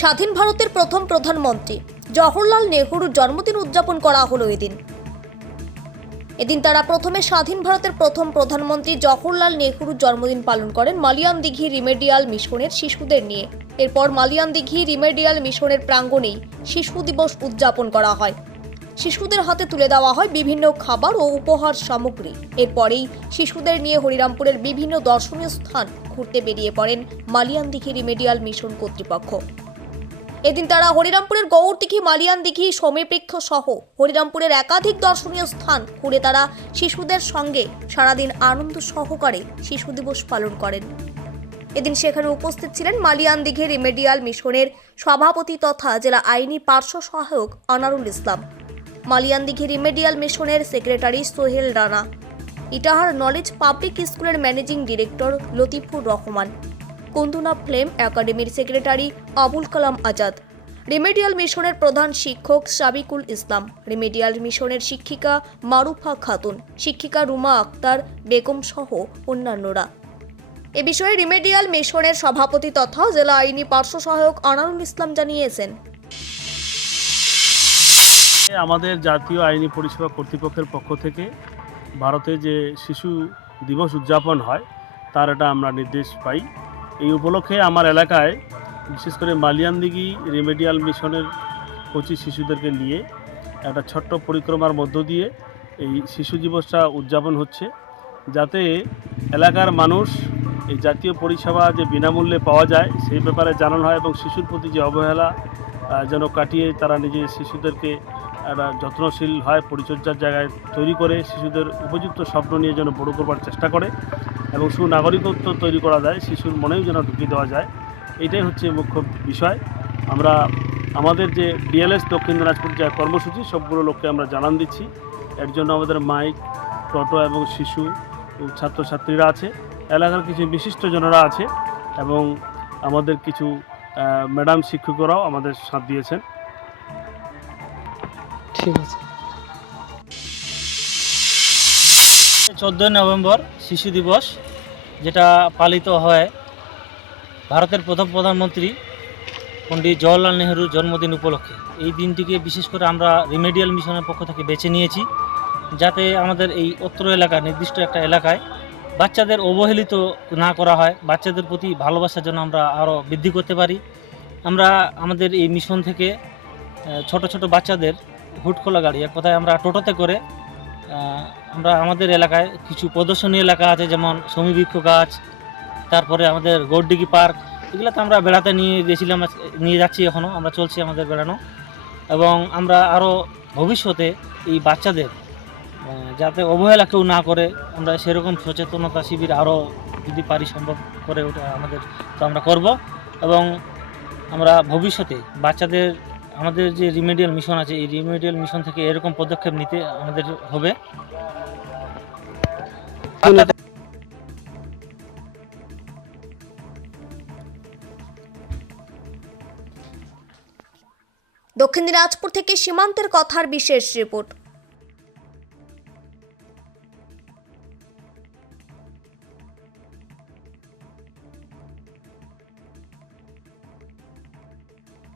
স্বাধীন ভারতের প্রথম প্রধানমন্ত্রী জওহরলাল নেহরুর জন্মদিন উদযাপন করা হলো এদিন তারা প্রথমে স্বাধীন ভারতের প্রথম প্রধানমন্ত্রী জওহরলাল নেহরুর জন্মদিন পালন করেন মালিয়ানদিঘি রিমেডিয়াল মিশনের শিশুদের নিয়ে। এরপর মালিয়ানদিঘি রিমেডিয়াল মিশনের প্রাঙ্গণেই শিশু দিবস উদযাপন করা হয়। শিশুদের হাতে তুলে দেওয়া হয় বিভিন্ন খাবার ও উপহার সামগ্রী। এরপরেই শিশুদের নিয়ে হরিরামপুরের বিভিন্ন দর্শনীয় স্থান ঘুরতে বেরিয়ে পড়েন মালিয়ানদিঘি রিমেডিয়াল মিশন কর্তৃপক্ষ। এদিন তারা হরিরামপুরের গৌরদিঘি, মালিয়ানদিঘি, সমীবৃক্ষ সহ হরিরামপুরের একাধিক দর্শনীয় স্থান ঘুরে তারা শিশুদের সঙ্গে সারাদিন আনন্দ সহকারে শিশু দিবস পালন করেন। এদিন সেখানে উপস্থিত ছিলেন মালিয়ানদিঘি রিমেডিয়াল মিশনের সভাপতি তথা জেলা আইনি পার্শ্ব সহায়ক আনারুল ইসলাম, মালিয়ানদিঘি রিমেডিয়াল মিশনের secretary Sohel Rana, Itahar knowledge public স্কুলের managing director Latifur Rahman, Kunduna film একাডেমির সেক্রেটারি আবুল কালাম আজাদ, রিমেডিয়াল মিশনের প্রধান শিক্ষক সাবিকুল ইসলাম, রিমেডিয়াল মিশনের শিক্ষিকা মারুফা খাতুন, শিক্ষিকা রুমা আক্তার বেগম সহ অন্যান্যরা। এ বিষয়ে রিমেডিয়াল মিশনের সভাপতি তথা জেলা আইনি পার্শ্ব সহায়ক আনারুল ইসলাম জানিয়েছেন, আমাদের জাতীয় আইনি পরিষেবা কর্তৃপক্ষের পক্ষ থেকে ভারতে যে শিশু দিবস উদযাপন হয় তার এটা আমরা নির্দেশ পাই। এই উপলক্ষে আমার এলাকায় বিশেষ করে মালিয়ানদিঘি রিমেডিয়াল মিশনের 25 শিশুদেরকে নিয়ে একটা ছোট্ট পরিক্রমার মধ্য দিয়ে এই শিশু দিবসটা উদযাপন হচ্ছে, যাতে এলাকার মানুষ এই জাতীয় পরিষেবা যে বিনামূল্যে পাওয়া যায় সেই ব্যাপারে জানানো হয় এবং শিশুর প্রতি যে অবহেলা যেন কাটিয়ে তারা নিজের শিশুদেরকে একটা যত্নশীল হয়, পরিচর্যার জায়গায় তৈরি করে শিশুদের উপযুক্ত স্বপ্ন নিয়ে যেন বড় করবার চেষ্টা করে এবং সুনাগরিকত্ব তৈরি করা যায়, শিশুর মনেও যেন ঢুকিয়ে দেওয়া যায়। এটাই হচ্ছে মুখ্য বিষয়। আমরা আমাদের যে ডিএলএস দক্ষিণ দিনাজপুর যে কর্মসূচি সবগুলো লোককে আমরা জানান দিচ্ছি। এর জন্য আমাদের মাইক, টোটো এবং শিশু ছাত্রছাত্রীরা আছে, এলাকার কিছু বিশিষ্টজনেরা আছে এবং আমাদের কিছু ম্যাডাম শিক্ষকরাও আমাদের সাথ দিয়েছেন। ঠিক আছে। 14 নভেম্বর শিশু দিবস, যেটা পালিত হয় ভারতের প্রথম প্রধানমন্ত্রী পণ্ডিত জওহরলাল নেহরুর জন্মদিন উপলক্ষে। এই দিনটিকে বিশেষ করে আমরা রিমেডিয়াল মিশনের পক্ষ থেকে বেছে নিয়েছি, যাতে আমাদের এই অত্র এলাকা নির্দিষ্ট একটা এলাকায় বাচ্চাদের অবহেলিত না করা হয়, বাচ্চাদের প্রতি ভালোবাসার জন্য আমরা আরও বৃদ্ধি করতে পারি। আমরা আমাদের এই মিশন থেকে ছোট ছোট বাচ্চাদের হুটখোলা গাড়ি, এক কথায় আমরা টোটোতে করে আমরা আমাদের এলাকায় কিছু প্রদর্শনী এলাকা আছে, যেমন সমীবৃক্ষ গাছ, তারপরে আমাদের গৌরদিঘি পার্ক, এগুলোতে আমরা বেড়াতে নিয়ে গেছিলাম, নিয়ে যাচ্ছি, এখনও আমরা চলছি আমাদের বেড়ানো। এবং আমরা আরও ভবিষ্যতে এই বাচ্চাদের যাতে অবহেলা কেউ না করে আমরা সেরকম সচেতনতা শিবির আরও যদি পারি সম্ভব করে ওটা তো আমরা করব। এবং আমরা ভবিষ্যতে বাচ্চাদের আমাদের যে রিমেডিয়াল মিশন আছে এই রিমেডিয়াল মিশন থেকে এরকম পদক্ষেপ নিতে আমাদের হবে। দক্ষিণ দিনাজপুর থেকে সীমান্তের কথার বিশেষ রিপোর্ট।